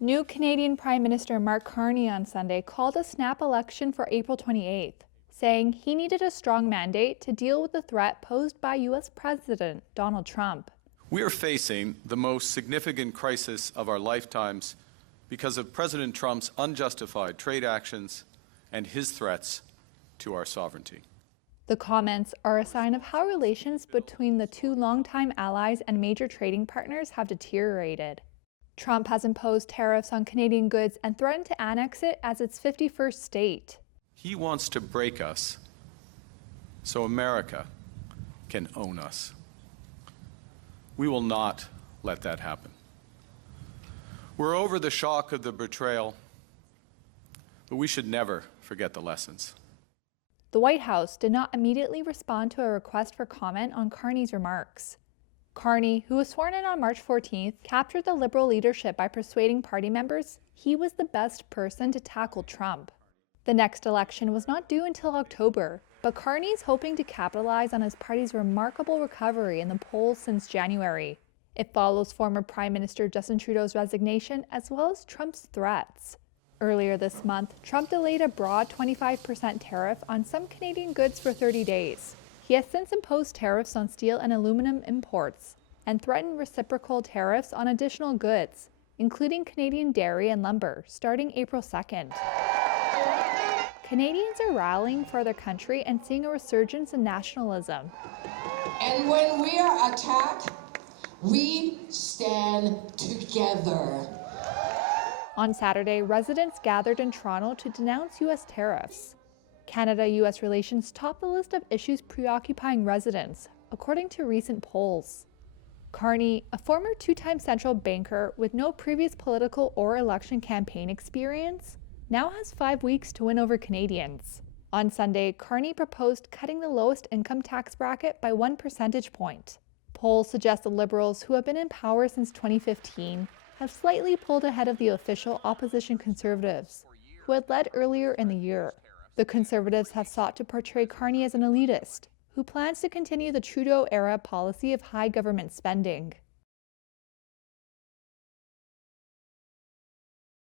New Canadian Prime Minister Mark Carney on Sunday called a snap election for April 28th, saying he needed a strong mandate to deal with the threat posed by U.S. President Donald Trump. We are facing the most significant crisis of our lifetimes because of President Trump's unjustified trade actions and his threats to our sovereignty. The comments are a sign of how relations between the two longtime allies and major trading partners have deteriorated. Trump has imposed tariffs on Canadian goods and threatened to annex it as its 51st state. He wants to break us so America can own us. We will not let that happen. We're over the shock of the betrayal, but we should never forget the lessons. The White House did not immediately respond to a request for comment on Carney's remarks. Carney, who was sworn in on March 14th, captured the Liberal leadership by persuading party members he was the best person to tackle Trump. The next election was not due until October, but Carney's hoping to capitalize on his party's remarkable recovery in the polls since January. It follows former Prime Minister Justin Trudeau's resignation as well as Trump's threats. Earlier this month, Trump delayed a broad 25% tariff on some Canadian goods for 30 days. He has since imposed tariffs on steel and aluminum imports and threatened reciprocal tariffs on additional goods, including Canadian dairy and lumber, starting April 2nd. Canadians are rallying for their country and seeing a resurgence in nationalism. And when we are attacked, we stand together. On Saturday, residents gathered in Toronto to denounce U.S. tariffs. Canada-U.S. relations top the list of issues preoccupying residents, according to recent polls. Carney, a former two-time central banker with no previous political or election campaign experience, now has 5 weeks to win over Canadians. On Sunday, Carney proposed cutting the lowest income tax bracket by 1 percentage point. Polls suggest the Liberals, who have been in power since 2015, have slightly pulled ahead of the official opposition Conservatives, who had led earlier in the year. The Conservatives have sought to portray Carney as an elitist, who plans to continue the Trudeau-era policy of high government spending.